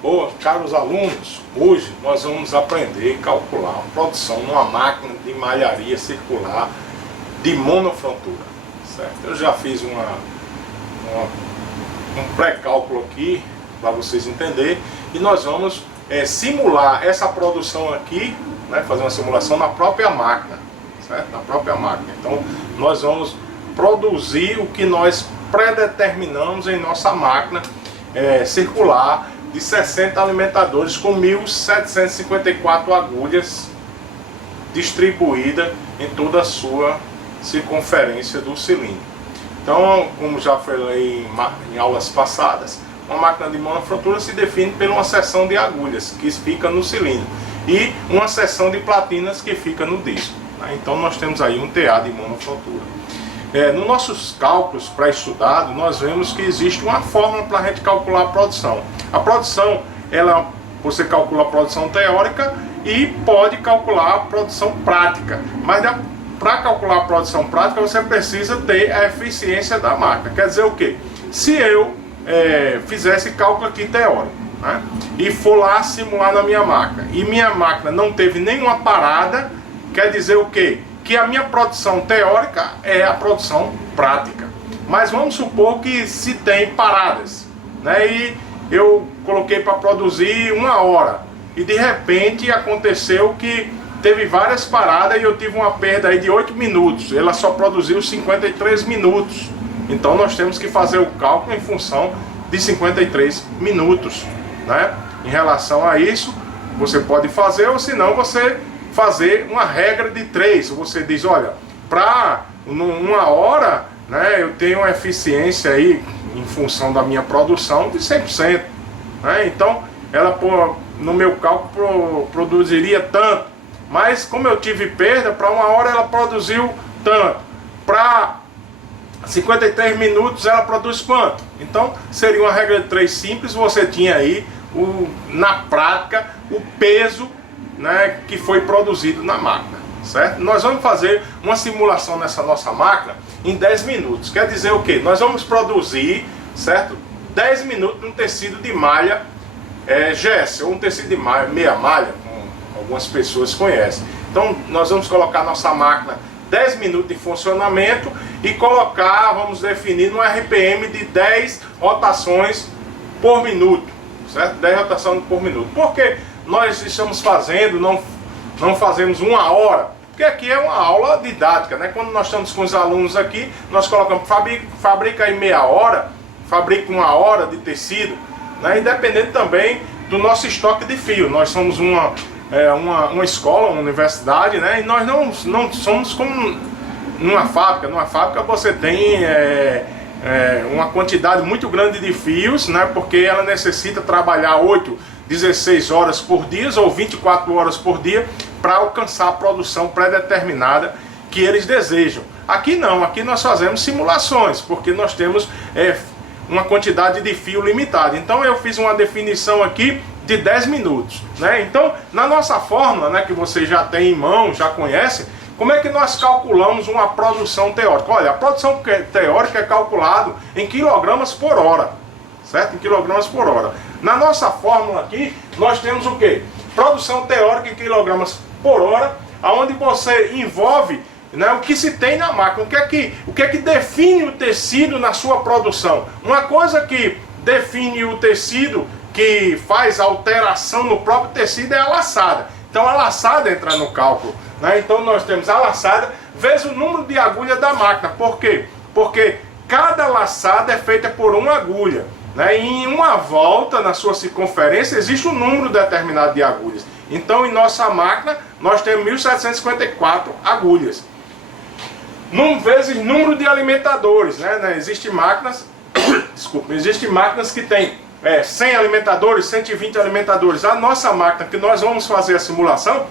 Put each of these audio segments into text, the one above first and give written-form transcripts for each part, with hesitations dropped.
Boa, caros alunos, hoje nós vamos aprender a calcular a produção numa máquina de malharia circular de monofrontura, certo? Eu já fiz um pré-cálculo aqui para vocês entenderem e nós vamos simular essa produção aqui, né, fazer uma simulação na própria máquina, certo? Na própria máquina. Então nós vamos produzir o que nós predeterminamos em nossa máquina circular de 60 alimentadores com 1.754 agulhas distribuídas em toda a sua circunferência do cilindro. Então, como já falei em aulas passadas, uma máquina de monofrontura se define por uma seção de agulhas que fica no cilindro e uma seção de platinas que fica no disco, né? Então nós temos aí um TA de monofrontura. Nos nossos cálculos pré-estudados, nós vemos que existe uma fórmula para a gente calcular a produção. A produção, você calcula a produção teórica e pode calcular a produção prática. Mas para calcular a produção prática, você precisa ter a eficiência da máquina. Quer dizer o quê? Se eu fizesse cálculo aqui teórico, né, e for lá simular na minha máquina, e minha máquina não teve nenhuma parada, quer dizer o quê? Que a minha produção teórica é a produção prática. Mas vamos supor que se tem paradas, né? E eu coloquei para produzir 1 hora e de repente aconteceu que teve várias paradas e eu tive uma perda aí de 8 minutos. Ela só produziu 53 minutos. Então nós temos que fazer o cálculo em função de 53 minutos, né? Em relação a isso, você pode fazer, ou se não você fazer uma regra de 3. Você diz, olha, para 1 hora, né, eu tenho uma eficiência aí em função da minha produção de 100%, né? Então ela no meu cálculo produziria tanto, mas como eu tive perda, para 1 hora ela produziu tanto, para 53 minutos ela produz quanto? Então seria uma regra de 3 simples. Você tinha aí na prática o peso, né, que foi produzido na máquina, certo? Nós vamos fazer uma simulação nessa nossa máquina em 10 minutos. Quer dizer o quê? Nós vamos produzir, certo? 10 minutos num tecido de malha GS, ou um tecido de malha, meia malha, como algumas pessoas conhecem. Então nós vamos colocar nossa máquina 10 minutos de funcionamento e colocar, vamos definir um RPM de 10 rotações por minuto, certo? 10 rotações por minuto. Por quê? Nós estamos fazendo, não fazemos 1 hora, porque aqui é uma aula didática, né? Quando nós estamos com os alunos aqui, nós colocamos, fabrica aí meia hora, fabrica 1 hora de tecido, né? Independente também do nosso estoque de fio. Nós somos uma escola, uma universidade, né? E nós não somos como numa fábrica. Numa fábrica você tem uma quantidade muito grande de fios, né? Porque ela necessita trabalhar 16 horas por dia ou 24 horas por dia para alcançar a produção pré-determinada que eles desejam. Aqui não, aqui nós fazemos simulações, porque nós temos uma quantidade de fio limitada. Então eu fiz uma definição aqui de 10 minutos, né? Então na nossa fórmula, né, que você já tem em mão, já conhece, como é que nós calculamos uma produção teórica? Olha, a produção teórica é calculado em quilogramas por hora, certo? Em quilogramas por hora. Na nossa fórmula aqui, nós temos o quê? Produção teórica em quilogramas por hora, onde você envolve, né, o que se tem na máquina. O que é que define o tecido na sua produção? Uma coisa que define o tecido, que faz alteração no próprio tecido, é a laçada. Então a laçada entra no cálculo, né? Então nós temos a laçada vezes o número de agulha da máquina. Por quê? Porque cada laçada é feita por uma agulha, né? E em uma volta na sua circunferência existe um número determinado de agulhas. Então em nossa máquina nós temos 1754 agulhas. Vezes número de alimentadores, né? Existem máquinas, existem máquinas que têm 100 alimentadores, 120 alimentadores. A nossa máquina, que nós vamos fazer a simulação,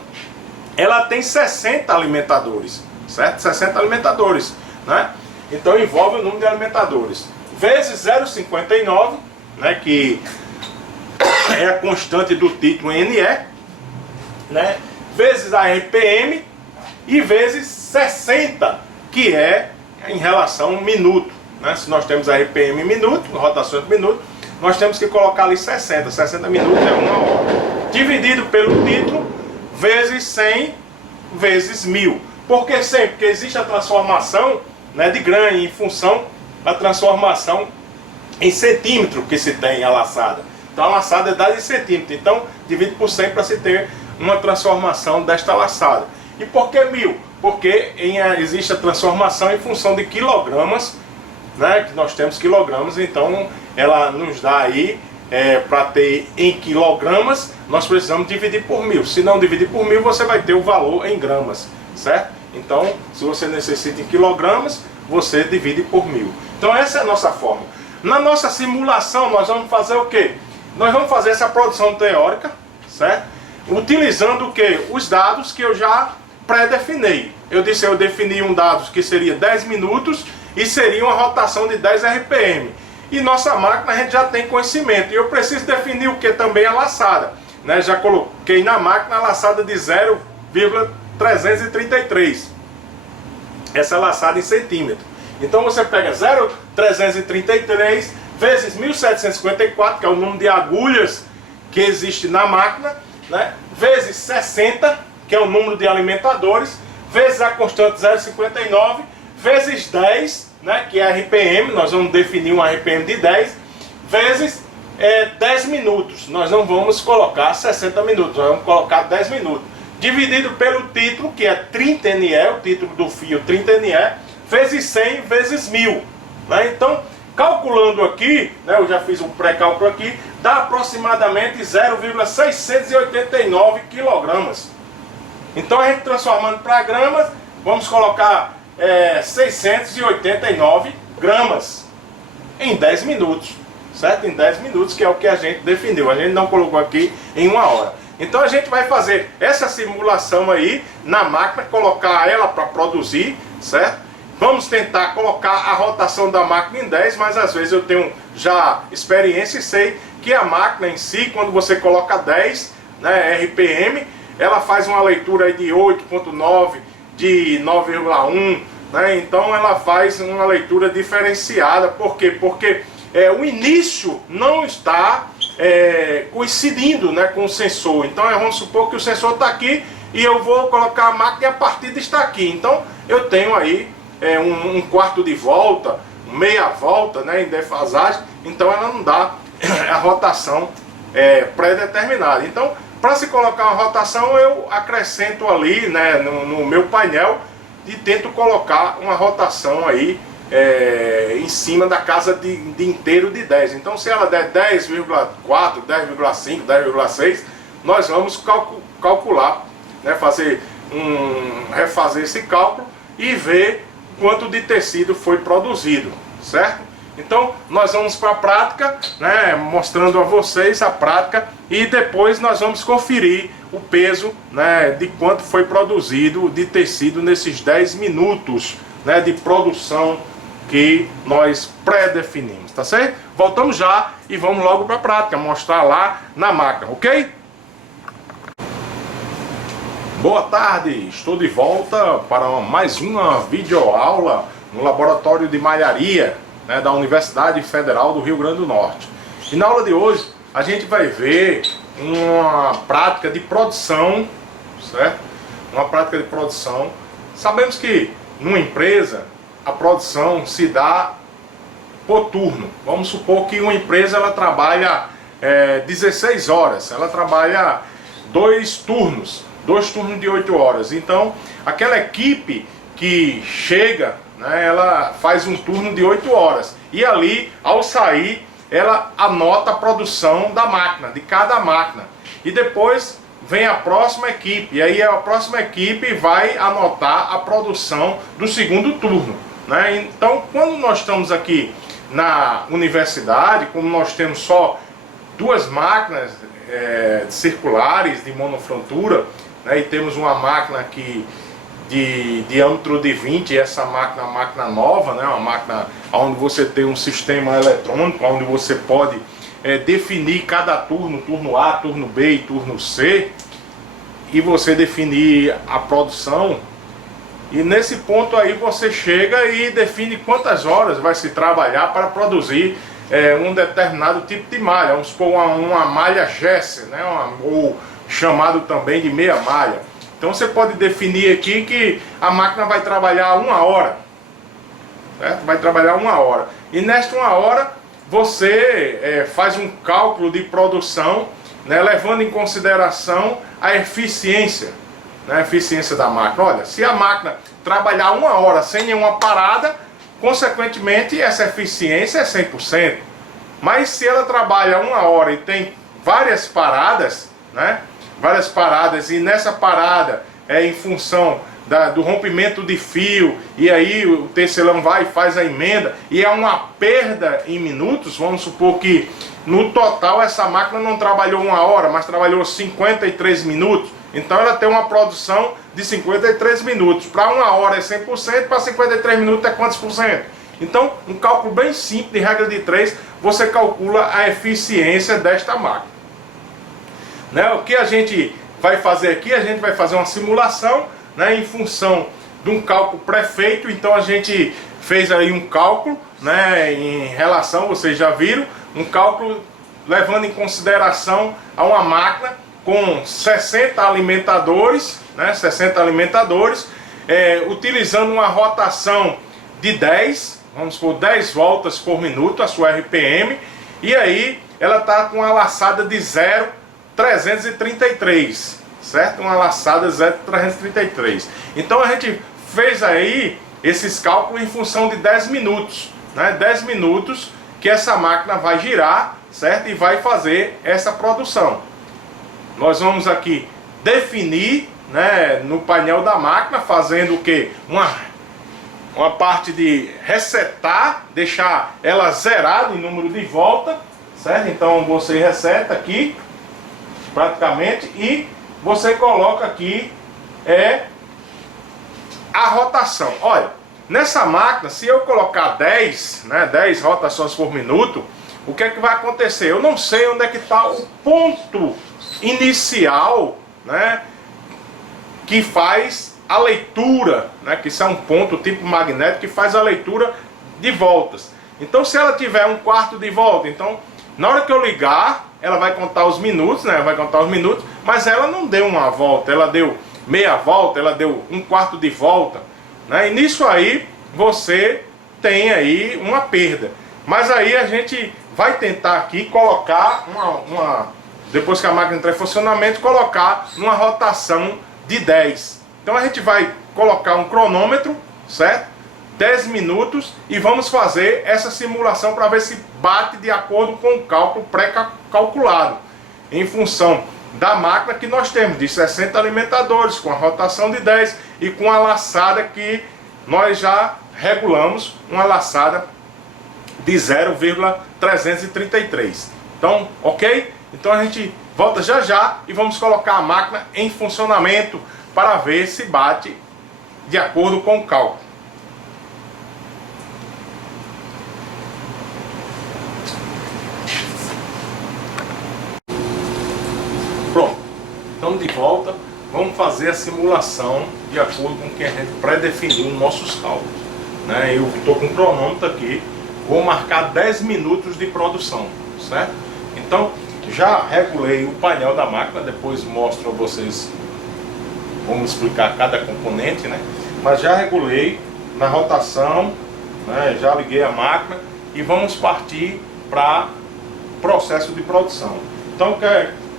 ela tem 60 alimentadores, certo? 60 alimentadores, né? Então envolve o número de alimentadores vezes 0,59, né, que é a constante do título NE, né, vezes a RPM e vezes 60, que é em relação ao minuto, né? Se nós temos a RPM em minuto, rotações por minuto, nós temos que colocar ali 60 minutos é 1 hora. Dividido pelo título, vezes 100, vezes 1000. Por que 100? Porque existe a transformação, né, de ganho em função da transformação em centímetro que se tem a laçada. Então a laçada é dada em centímetro. Então divide por 100 para se ter uma transformação desta laçada. E por que 1000? Porque existe a transformação em função de quilogramas, né, que nós temos quilogramas, então ela nos dá aí, para ter em quilogramas, nós precisamos dividir por 1000. Se não dividir por 1000, você vai ter o valor em gramas, certo? Então, se você necessita em quilogramas, você divide por 1000. Então essa é a nossa forma. Na nossa simulação, nós vamos fazer o quê? Nós vamos fazer essa produção teórica, certo? Utilizando o quê? Os dados que eu já pré-defini. Eu defini um dado que seria 10 minutos e seria uma rotação de 10 RPM. E nossa máquina a gente já tem conhecimento. E eu preciso definir o que também a laçada, né? Já coloquei na máquina a laçada de 0,333. Essa laçada em centímetro. Então você pega 0,333 vezes 1754, que é o número de agulhas que existe na máquina, né? Vezes 60, que é o número de alimentadores, vezes a constante 0,59, vezes 10, né, que é RPM, nós vamos definir um RPM de 10, vezes 10 minutos. Nós não vamos colocar 60 minutos, nós vamos colocar 10 minutos. Dividido pelo título, que é 30 NE, o título do fio 30 NE, vezes 100, vezes 1000. Né? Então, calculando aqui, né, eu já fiz um pré-cálculo aqui, dá aproximadamente 0,689 quilogramas. Então, a gente transformando para gramas, vamos colocar 689 gramas em 10 minutos, certo? Em 10 minutos, que é o que a gente definiu. A gente não colocou aqui em 1 hora. Então a gente vai fazer essa simulação aí na máquina, colocar ela para produzir, certo? Vamos tentar colocar a rotação da máquina em 10, mas às vezes eu tenho já experiência e sei que a máquina em si, quando você coloca 10, né, RPM, ela faz uma leitura aí de 8,9, de 9,1, né? Então ela faz uma leitura diferenciada. Por quê? Porque o início não está coincidindo, né, com o sensor. Então vamos supor que o sensor está aqui e eu vou colocar a máquina e a partida está aqui. Então eu tenho aí um quarto de volta, meia volta, né, em defasagem. Então ela não dá a rotação pré-determinada. Então, para se colocar uma rotação, eu acrescento ali, né, no meu painel e tento colocar uma rotação aí em cima da casa de inteiro de 10. Então, se ela der 10,4, 10,5, 10,6, nós vamos calcular, né, refazer esse cálculo e ver quanto de tecido foi produzido, certo? Então nós vamos para a prática, né, mostrando a vocês a prática, e depois nós vamos conferir o peso, né, de quanto foi produzido de tecido nesses 10 minutos, né, de produção que nós pré-definimos, tá certo? Voltamos já e vamos logo para a prática, mostrar lá na máquina, ok? Boa tarde, estou de volta para mais uma videoaula no Laboratório de Malharia, né, da Universidade Federal do Rio Grande do Norte. E na aula de hoje a gente vai ver uma prática de produção, certo? Uma prática de produção. Sabemos que numa empresa a produção se dá por turno. Vamos supor que uma empresa ela trabalha 16 horas, ela trabalha 2 turnos de 8 horas. Então, aquela equipe que chega, né, ela faz um turno de 8 horas. E ali, ao sair, ela anota a produção da máquina, de cada máquina. E depois vem a próxima equipe. E aí a próxima equipe vai anotar a produção do segundo turno, né? Então, quando nós estamos aqui na universidade, como nós temos só 2 máquinas circulares de monofrontura, né, e temos uma máquina aqui de diâmetro de 20, essa máquina é uma máquina nova, né, uma máquina onde você tem um sistema eletrônico, onde você pode definir cada turno, turno A, turno B e turno C, e você definir a produção. E nesse ponto aí você chega e define quantas horas vai se trabalhar para produzir um determinado tipo de malha, vamos supor uma malha Gesser, né? Ou chamado também de meia malha. Então você pode definir aqui que a máquina vai trabalhar 1 hora, certo? Vai trabalhar 1 hora. E nesta 1 hora você faz um cálculo de produção, né, levando em consideração a eficiência, né, a eficiência da máquina. Olha, se a máquina trabalhar 1 hora sem nenhuma parada, consequentemente essa eficiência é 100%. Mas se ela trabalha 1 hora e tem várias paradas, né, várias paradas, e nessa parada em função do rompimento de fio, e aí o tecelão vai e faz a emenda, e é uma perda em minutos. Vamos supor que no total essa máquina não trabalhou 1 hora, mas trabalhou 53 minutos. Então ela tem uma produção de 53 minutos. Para 1 hora é 100%, para 53 minutos é quantos por cento? Então, um cálculo bem simples, de regra de 3, você calcula a eficiência desta máquina. Né? O que a gente vai fazer aqui? A gente vai fazer uma simulação, né, em função de um cálculo pré-feito. Então a gente fez aí um cálculo, né, em relação, vocês já viram, um cálculo levando em consideração a uma máquina com 60 alimentadores, né, 60 alimentadores, utilizando uma rotação de 10, vamos supor 10 voltas por minuto, a sua RPM, e aí ela está com uma laçada de 0,333, certo? Uma laçada 0,333. Então a gente fez aí esses cálculos em função de 10 minutos, né? 10 minutos que essa máquina vai girar, certo? E vai fazer essa produção. Nós vamos aqui definir, né, no painel da máquina, fazendo o que? Uma parte de resetar, deixar ela zerada em número de volta, certo? Então você reseta aqui, praticamente, e você coloca aqui a rotação. Olha, nessa máquina, se eu colocar 10, né, 10 rotações por minuto, o que é que vai acontecer? Eu não sei onde é que está o ponto inicial, né, que faz a leitura, né, que isso é um ponto tipo magnético que faz a leitura de voltas. Então se ela tiver 1/4 de volta, então na hora que eu ligar, ela vai contar os minutos, né, vai contar os minutos, mas ela não deu 1 volta, ela deu meia volta, ela deu 1/4 de volta, né, e nisso aí você tem aí uma perda. Mas aí a gente vai tentar aqui colocar depois que a máquina entrar em funcionamento, colocar uma rotação de 10. Então a gente vai colocar um cronômetro, certo? 10 minutos, e vamos fazer essa simulação para ver se bate de acordo com o cálculo pré-calculado, em função da máquina que nós temos, de 60 alimentadores, com a rotação de 10 e com a laçada que nós já regulamos, uma laçada de 0,333. Então, ok? Então a gente volta já já e vamos colocar a máquina em funcionamento para ver se bate de acordo com o cálculo. Pronto, estamos de volta. Vamos fazer a simulação de acordo com o que a gente predefiniu nos nossos cálculos, né? Eu estou com o cronômetro aqui, vou marcar 10 minutos de produção, certo? Então já regulei o painel da máquina, depois mostro a vocês, vamos explicar cada componente, né? Mas já regulei na rotação, né? Já liguei a máquina e vamos partir para o processo de produção. Então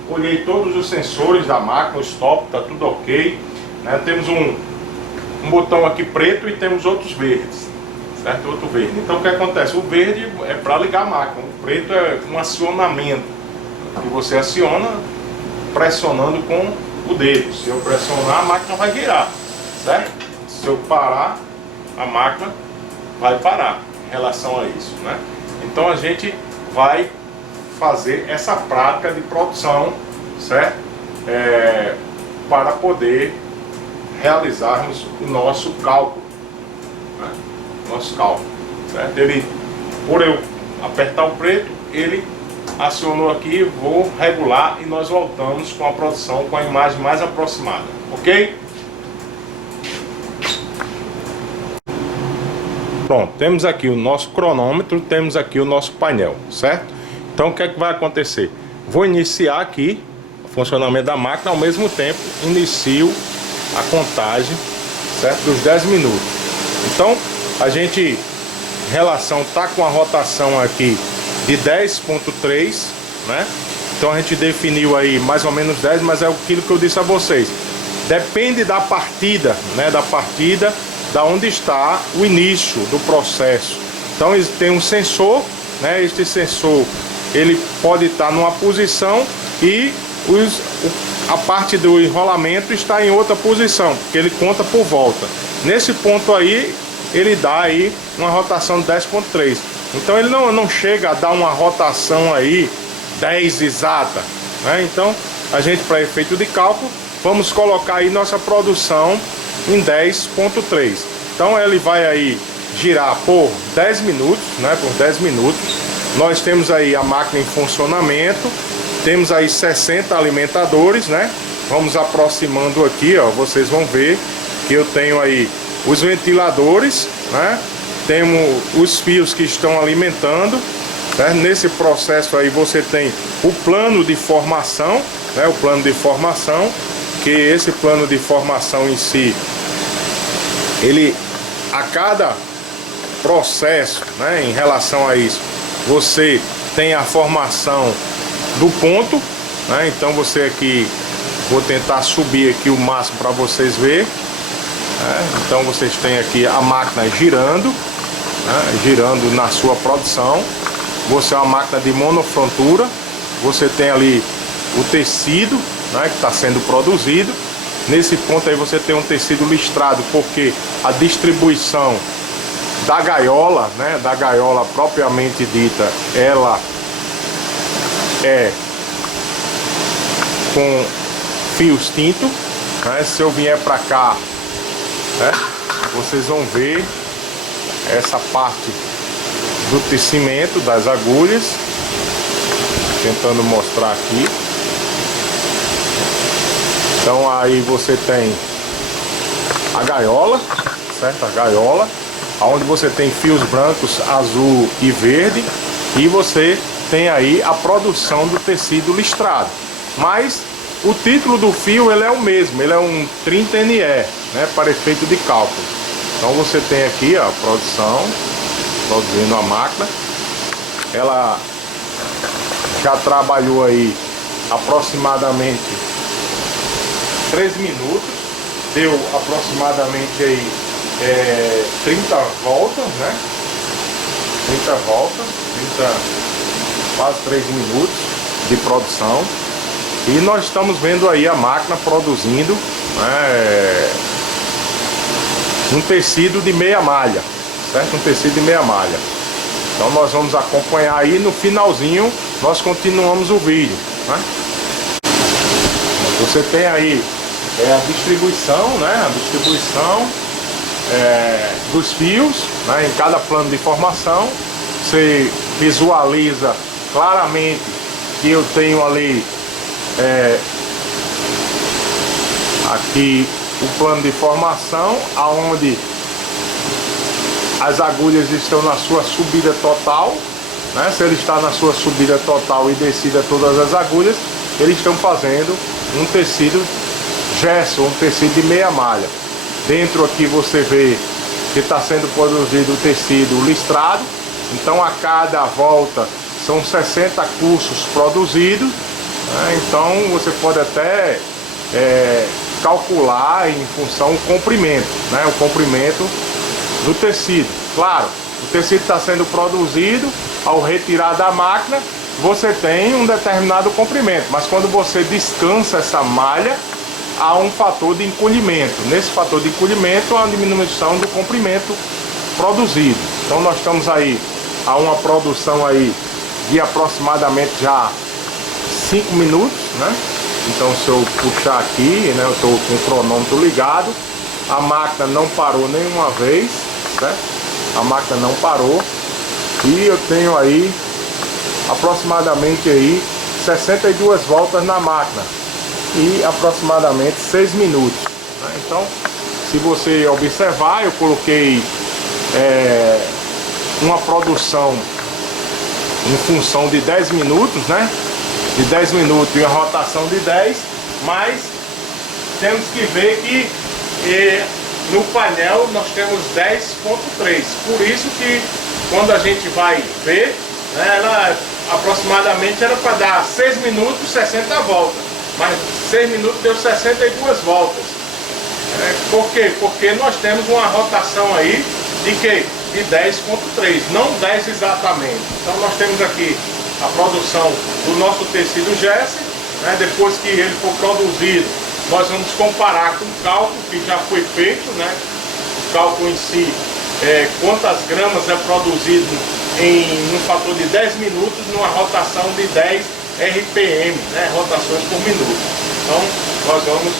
olhei todos os sensores da máquina, o stop, está tudo ok, né? Temos um botão aqui preto e temos outros verdes, certo? Outro verde. Então o que acontece? O verde é para ligar a máquina, o preto é um acionamento, que você aciona pressionando com o dedo. Se eu pressionar, a máquina vai girar, certo? Se eu parar, a máquina vai parar em relação a isso, né? Então a gente vai fazer essa prática de produção, certo? Para poder realizarmos o nosso cálculo, né? Nosso cálculo, certo? Por eu apertar o preto, ele acionou aqui, vou regular e nós voltamos com a produção com a imagem mais aproximada, ok? Pronto, temos aqui o nosso cronômetro, temos aqui o nosso painel, certo? Então o que é que vai acontecer? Vou iniciar aqui o funcionamento da máquina, ao mesmo tempo inicio a contagem, certo? Dos 10 minutos. Então a gente, relação tá com a rotação aqui de 10.3, né? Então a gente definiu aí mais ou menos 10, mas é aquilo que eu disse a vocês. Depende da partida, né? Da onde está o início do processo. Então tem um sensor, né? Este sensor ele pode estar numa posição e a parte do enrolamento está em outra posição, porque ele conta por volta. Nesse ponto aí ele dá aí uma rotação de 10.3. Então ele não chega a dar uma rotação aí 10 exata, né? Então a gente, para efeito de cálculo, vamos colocar aí nossa produção em 10.3. Então ele vai aí girar por 10 minutos, né? Por 10 minutos. Nós temos aí a máquina em funcionamento, temos aí 60 alimentadores, né? Vamos aproximando aqui, ó, vocês vão ver que eu tenho aí os ventiladores, né? Temos os fios que estão alimentando, né? Nesse processo aí você tem o plano de formação, né? O plano de formação, que esse plano de formação em si, ele, a cada processo, né, em relação a isso, você tem a formação do ponto, né? Então você aqui, vou tentar subir aqui o máximo para vocês verem, né? Então vocês têm aqui a máquina girando, né? Girando na sua produção. Você é uma máquina de monofrontura, você tem ali o tecido, né, que está sendo produzido. Nesse ponto aí você tem um tecido listrado, porque a distribuição da gaiola, né, da gaiola propriamente dita, ela é com fios tinto, né? Se eu vier para cá, né, vocês vão ver essa parte do tecimento das agulhas, tentando mostrar aqui. Então aí você tem a gaiola, certo? A gaiola, onde você tem fios brancos, azul e verde, e você tem aí a produção do tecido listrado. Mas o título do fio ele é o mesmo, ele é um 30 NE, né, para efeito de cálculo. Então você tem aqui a produção, produzindo a máquina. Ela já trabalhou aí aproximadamente 3 minutos, deu aproximadamente aí 30 voltas, né? 30 voltas, quase 3 minutos de produção. E nós estamos vendo aí a máquina produzindo, né, um tecido de meia malha, certo? Um tecido de meia malha. Então nós vamos acompanhar aí, no finalzinho nós continuamos o vídeo, né? Você tem aí a distribuição, né? A distribuição dos fios, né? Em cada plano de formação. Você visualiza claramente que eu tenho ali aqui o plano de formação, aonde as agulhas estão na sua subida total, né? Se ele está na sua subida total e descida todas as agulhas, eles estão fazendo um tecido gesso, um tecido de meia malha. Dentro aqui você vê que está sendo produzido o tecido listrado. Então a cada volta são 60 cursos produzidos, né? Então você pode até calcular em função do comprimento, né? O comprimento do tecido. Claro, o tecido está sendo produzido, ao retirar da máquina você tem um determinado comprimento, mas quando você descansa essa malha, há um fator de encolhimento. Nesse fator de encolhimento há uma diminuição do comprimento produzido. Então nós estamos aí a uma produção aí de aproximadamente já 5 minutos, né? Então se eu puxar aqui, né, eu estou com o cronômetro ligado, a máquina não parou nenhuma vez, certo? A máquina não parou, e eu tenho aí aproximadamente aí 62 voltas na máquina e aproximadamente 6 minutos, né? Então se você observar, eu coloquei uma produção em função de 10 minutos, né? De 10 minutos e uma rotação de 10, mas temos que ver que no painel nós temos 10.3, por isso que quando a gente vai ver, né, ela aproximadamente era para dar 6 minutos 60 voltas, mas 6 minutos deu 62 voltas. Por quê? Porque nós temos uma rotação aí de quê? De 10.3, não 10 exatamente. Então nós temos aqui a produção do nosso tecido gesso, né? Depois que ele for produzido, nós vamos comparar com o cálculo que já foi feito, né? O cálculo em si, quantas gramas é produzido em um fator de 10 minutos numa rotação de 10 RPM, né? Rotações por minuto. Então nós vamos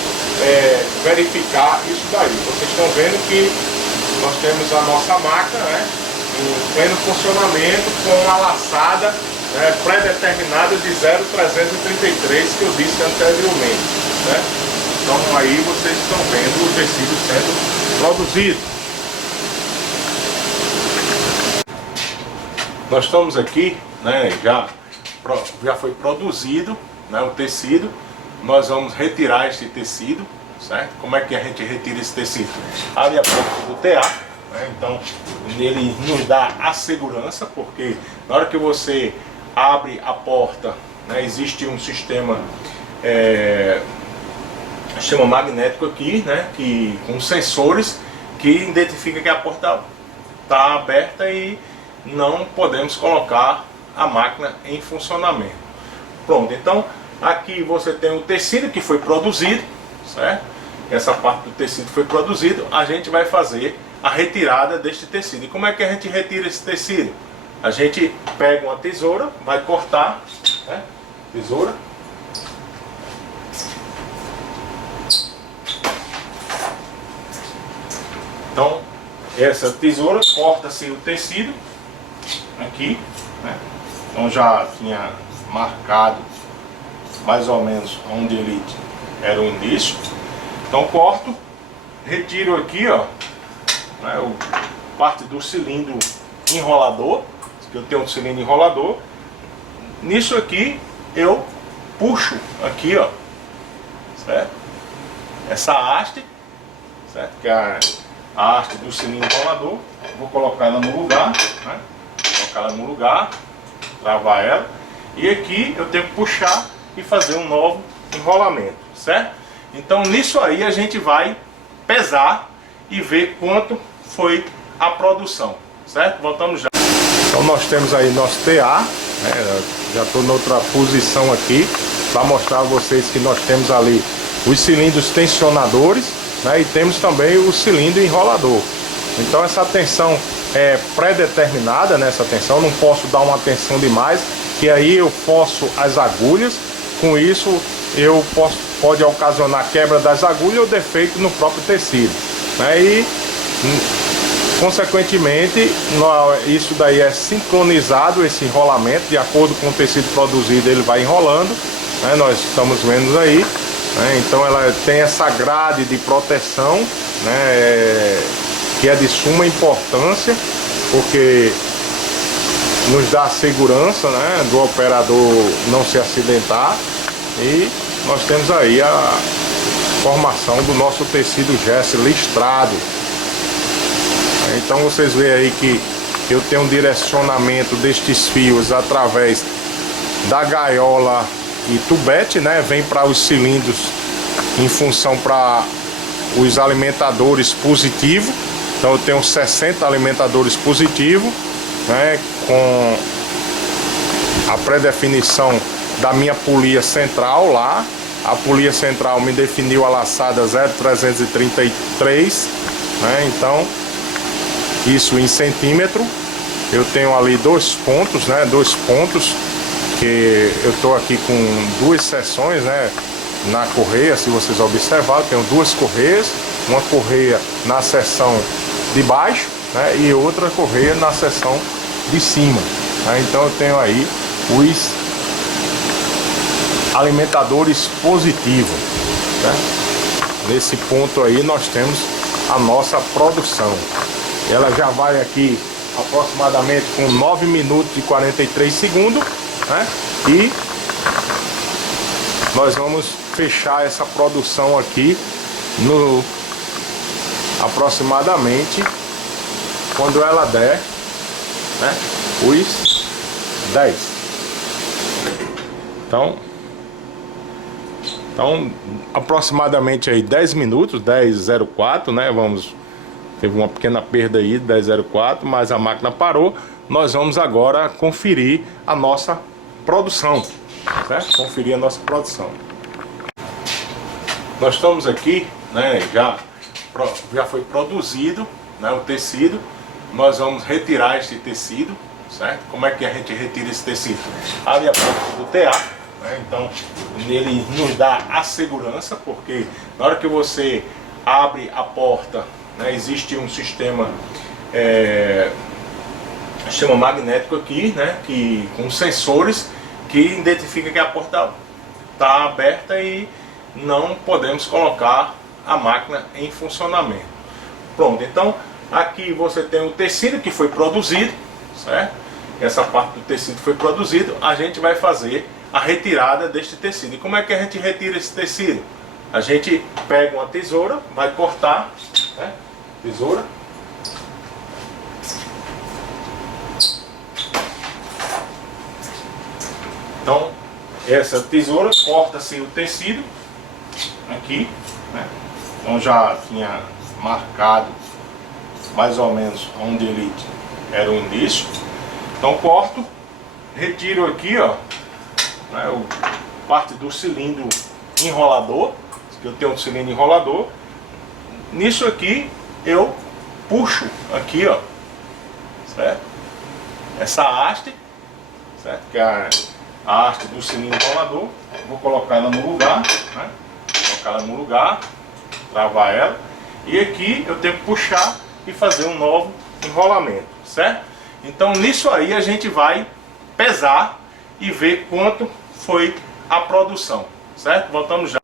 verificar isso daí. Vocês estão vendo que nós temos a nossa máquina, né, em pleno funcionamento, com a laçada, né, pré-determinada de 0,333 que eu disse anteriormente, né? Então aí vocês estão vendo o tecido sendo produzido. Nós estamos aqui, né, já foi produzido, né, o tecido. Nós vamos retirar este tecido, certo? Como é que a gente retira esse tecido? Abre a porta do TA, né? Então ele nos dá a segurança, porque na hora que você abre a porta, né, existe um sistema magnético aqui, né, com sensores que identifica que a porta está aberta e não podemos colocar a máquina em funcionamento. Pronto, então aqui você tem o tecido que foi produzido, certo? Essa parte do tecido foi produzido, a gente vai fazer a retirada deste tecido. E como é que a gente retira esse tecido? A gente pega uma tesoura, vai cortar, né? Tesoura. Então, essa tesoura corta-se o tecido aqui, né? Então já tinha marcado mais ou menos onde ele era o início. Então corto, retiro aqui, ó, né, parte do cilindro enrolador, que eu tenho um cilindro enrolador. Nisso aqui eu puxo aqui, ó, certo? Essa haste, certo? Que é a haste do cilindro enrolador. Vou colocar ela no lugar, né? Colocar ela no lugar, travar ela. E aqui eu tenho que puxar e fazer um novo enrolamento, certo? Então nisso aí a gente vai pesar e ver quanto foi a produção, certo? Voltamos já. Então nós temos aí nosso TA, né? Já estou em outra posição aqui para mostrar a vocês que nós temos ali os cilindros tensionadores, né? E temos também o cilindro enrolador. Então essa tensão é pré-determinada, né? Essa tensão, não posso dar uma tensão demais, que aí eu forço as agulhas. Com isso pode ocasionar quebra das agulhas ou defeito no próprio tecido, né? E consequentemente isso daí é sincronizado, esse enrolamento, de acordo com o tecido produzido ele vai enrolando, né? Nós estamos vendo aí, né? Então ela tem essa grade de proteção, né, que é de suma importância, porque nos dá a segurança, né, do operador não se acidentar. E nós temos aí a formação do nosso tecido gesso listrado. Então vocês veem aí que eu tenho um direcionamento destes fios através da gaiola e tubete, né? Vem para os cilindros em função para os alimentadores positivos. Então eu tenho 60 alimentadores positivos, né? Com a pré-definição da minha polia central lá. A polia central me definiu a laçada 0,333, né? Então isso em centímetro. Eu tenho ali dois pontos, né? Dois pontos que eu tô aqui com duas seções, né? Na correia, se vocês observarem, eu tenho duas correias, uma correia na seção de baixo, né? E outra correia na seção de cima, né? Então eu tenho aí os alimentadores positivos, né? Nesse ponto aí nós temos a nossa produção. ela já vai aqui aproximadamente com 9 minutos e 43 segundos, né? E nós vamos fechar essa produção aqui no aproximadamente quando ela der, né, os 10. Então aproximadamente aí 10 minutos, 10:04, né? Teve uma pequena perda aí, 10:04, mas a máquina parou. Nós vamos agora conferir a nossa produção, certo? Conferir a nossa produção. Nós estamos aqui, né? Já foi produzido, né, o tecido. Nós vamos retirar este tecido, certo? Como é que a gente retira esse tecido? Abre a porta do tear, né? Então ele nos dá a segurança, porque na hora que você abre a porta, né, existe um sistema magnético aqui, né, com sensores que identifica que a porta está aberta e não podemos colocar a máquina em funcionamento. Pronto, então aqui você tem o tecido que foi produzido, certo? Essa parte do tecido foi produzido, a gente vai fazer a retirada deste tecido. E como é que a gente retira esse tecido? A gente pega uma tesoura, vai cortar, né? Tesoura. Então, essa tesoura corta-se o tecido aqui, né? Então já tinha marcado mais ou menos onde ele era o início. Então corto, retiro aqui, ó, né, parte do cilindro enrolador, que eu tenho um cilindro enrolador. Nisso aqui eu puxo aqui, ó, certo? Essa haste, certo? Que é a haste do cilindro enrolador. Vou colocar ela no lugar, né? Colocar ela no lugar, travar ela, e aqui eu tenho que puxar e fazer um novo enrolamento, certo? Então nisso aí a gente vai pesar e ver quanto foi a produção, certo? Voltamos já.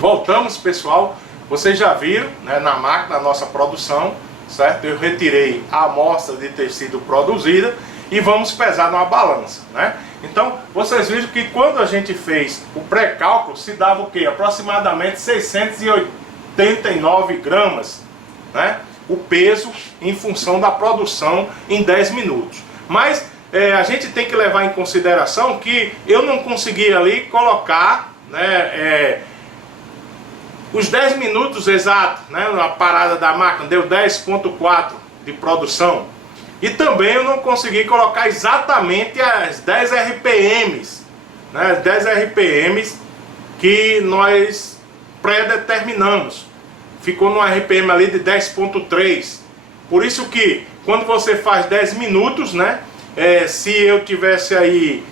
Voltamos, pessoal. Vocês já viram, né, na máquina a nossa produção, certo? Eu retirei a amostra de tecido produzida e vamos pesar numa balança, né? Então, vocês viram que quando a gente fez o pré-cálculo, se dava o quê? Aproximadamente 689 gramas, né? O peso em função da produção em 10 minutos. Mas a gente tem que levar em consideração que eu não consegui ali colocar, né, os 10 minutos exatos, né? A parada da máquina deu 10,4 de produção. E também eu não consegui colocar exatamente as 10 RPMs, né, as 10 RPMs que nós predeterminamos. Ficou no RPM ali de 10,3. Por isso que quando você faz 10 minutos, né, se eu tivesse aí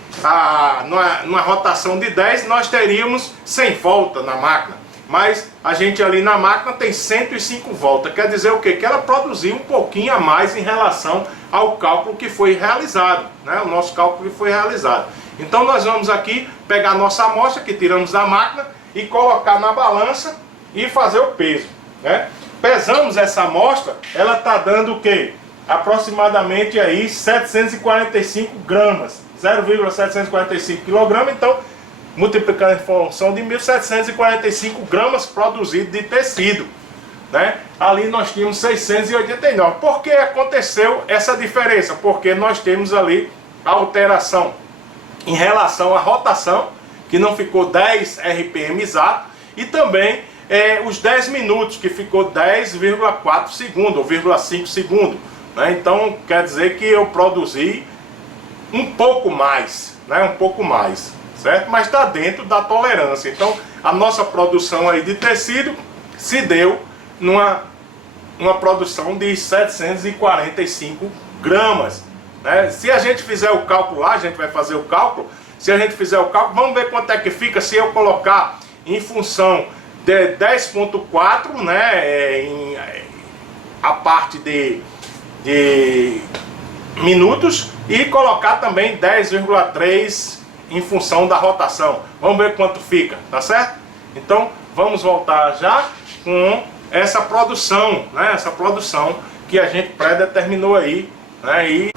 numa rotação de 10, nós teríamos 100 voltas na máquina. Mas a gente ali na máquina tem 105 voltas. Quer dizer o quê? Que ela produziu um pouquinho a mais em relação ao cálculo que foi realizado, né? O nosso cálculo que foi realizado. Então nós vamos aqui pegar a nossa amostra que tiramos da máquina e colocar na balança e fazer o peso, né? Pesamos essa amostra, ela está dando o quê? Aproximadamente aí 745 gramas, 0,745 kg. Então, multiplicando em função de 1.745 gramas produzido de tecido, né? Ali nós tínhamos 689. Por que aconteceu essa diferença? Porque nós temos ali a alteração em relação à rotação, que não ficou 10 RPM exato, e também os 10 minutos, que ficou 10,4 segundos, ou 0,5 segundos, né? Então quer dizer que eu produzi um pouco mais, né? Um pouco mais, certo? Mas está dentro da tolerância. Então a nossa produção aí de tecido se deu numa produção de 745 gramas, né? Se a gente fizer o cálculo lá, a gente vai fazer o cálculo. Se a gente fizer o cálculo, vamos ver quanto é que fica se eu colocar em função de 10,4, né, a parte de minutos, e colocar também 10,3 em função da rotação. Vamos ver quanto fica, tá certo? Então vamos voltar já com essa produção, né? Essa produção que a gente pré-determinou aí, né?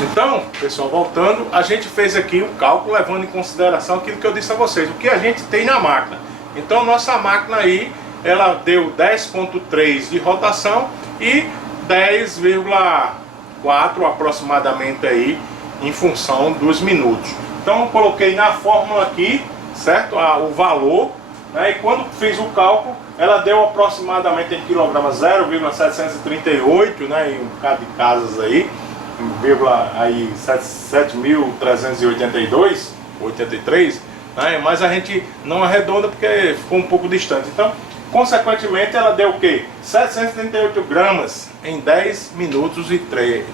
Então, pessoal, voltando, a gente fez aqui o cálculo levando em consideração aquilo que eu disse a vocês, o que a gente tem na máquina. Então, nossa máquina aí, ela deu 10,3 de rotação e 10,4 aproximadamente aí em função dos minutos. Então, eu coloquei na fórmula aqui, certo? O valor, né? E quando fiz o cálculo, ela deu aproximadamente em quilogramas 0,738, né? Em um bocado de casas aí, 7.382, 83, né? Mas a gente não arredonda porque ficou um pouco distante. Então, consequentemente, ela deu o quê? 738 gramas em 10 minutos e 3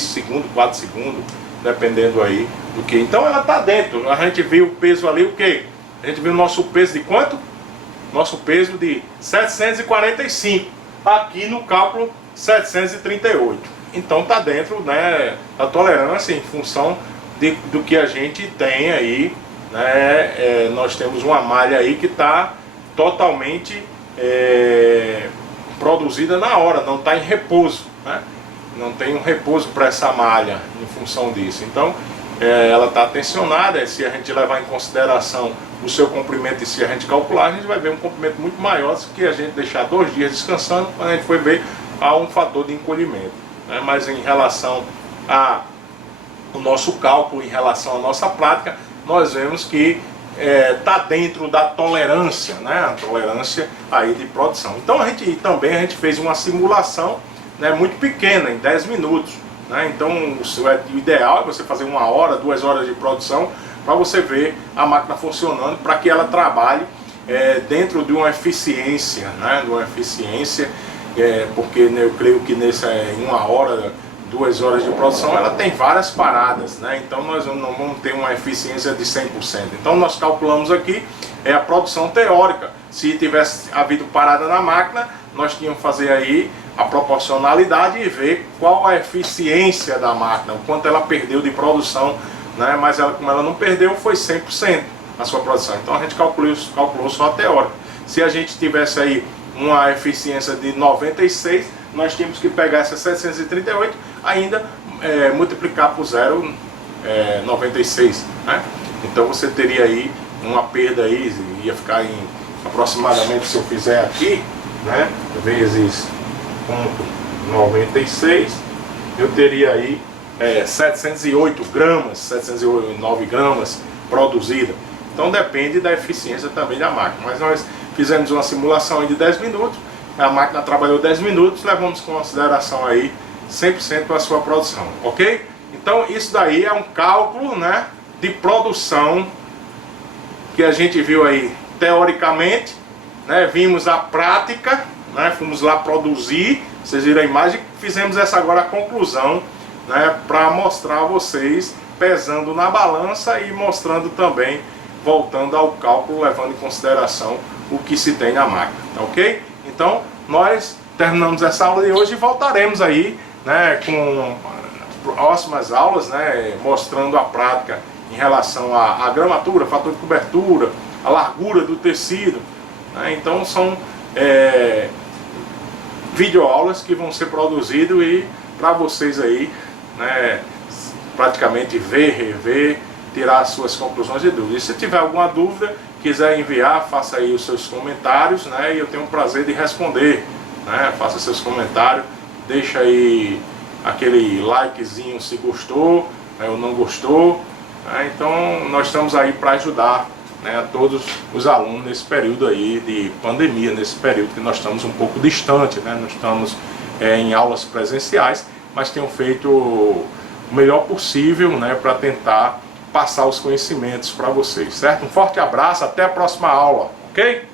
segundos, 4 segundos, dependendo aí do que. Então ela está dentro. A gente viu o peso ali, o quê? A gente viu o nosso peso de quanto? Nosso peso de 745. Aqui no cálculo 738. Então está dentro, né, da tolerância em função do que a gente tem aí, né? Nós temos uma malha aí que está totalmente produzida na hora, não está em repouso, né? Não tem um repouso para essa malha em função disso. Então ela está tensionada. Se a gente levar em consideração o seu comprimento e se a gente calcular, a gente vai ver um comprimento muito maior do que a gente deixar 2 dias descansando, quando a gente for ver há um fator de encolhimento, né? Mas em relação ao nosso cálculo, em relação à nossa prática, nós vemos que está dentro da tolerância, né? A tolerância aí de produção. Então a gente fez uma simulação, né, muito pequena, em 10 minutos, né? Então o ideal é você fazer 1 hora, 2 horas de produção para você ver a máquina funcionando, para que ela trabalhe dentro de uma eficiência, né? De uma eficiência, porque eu creio que em 1 hora, 2 horas de produção, ela tem várias paradas, né? Então nós não vamos ter uma eficiência de 100%. Então nós calculamos aqui a produção teórica. Se tivesse havido parada na máquina, nós tínhamos que fazer aí a proporcionalidade e ver qual a eficiência da máquina, o quanto ela perdeu de produção, né? Mas como ela não perdeu, foi 100% a sua produção. Então a gente calculou só a teórica. Se a gente tivesse aí uma eficiência de 96, nós tínhamos que pegar essa 738, ainda multiplicar por 0,96, né? Então você teria aí uma perda aí, ia ficar em aproximadamente, se eu fizer aqui, né, vezes 0,96, eu teria aí 708 gramas, 709 gramas produzida. Então depende da eficiência também da máquina. Mas nós fizemos uma simulação aí de 10 minutos, a máquina trabalhou 10 minutos, levamos em consideração aí 100% a sua produção, ok? Então isso daí é um cálculo, né, de produção que a gente viu aí teoricamente, né, vimos a prática, né, fomos lá produzir, vocês viram a imagem, fizemos essa agora a conclusão, né, para mostrar a vocês pesando na balança e mostrando também, voltando ao cálculo, levando em consideração o que se tem na máquina, tá ok? Então nós terminamos essa aula de hoje e voltaremos aí, né, com próximas aulas, né, mostrando a prática em relação à gramatura, fator de cobertura, a largura do tecido, né? Então são videoaulas que vão ser produzidas e para vocês aí, né, praticamente ver, rever, tirar as suas conclusões e dúvidas. E se tiver alguma dúvida, quiser enviar, faça aí os seus comentários, né, e eu tenho o prazer de responder, né? Faça seus comentários, deixa aí aquele likezinho se gostou, né, ou não gostou, né? Então nós estamos aí para ajudar, né, a todos os alunos nesse período aí de pandemia, nesse período que nós estamos um pouco distante, né? Nós estamos em aulas presenciais, mas tenho feito o melhor possível, né, para tentar passar os conhecimentos para vocês, certo? Um forte abraço, até a próxima aula, ok?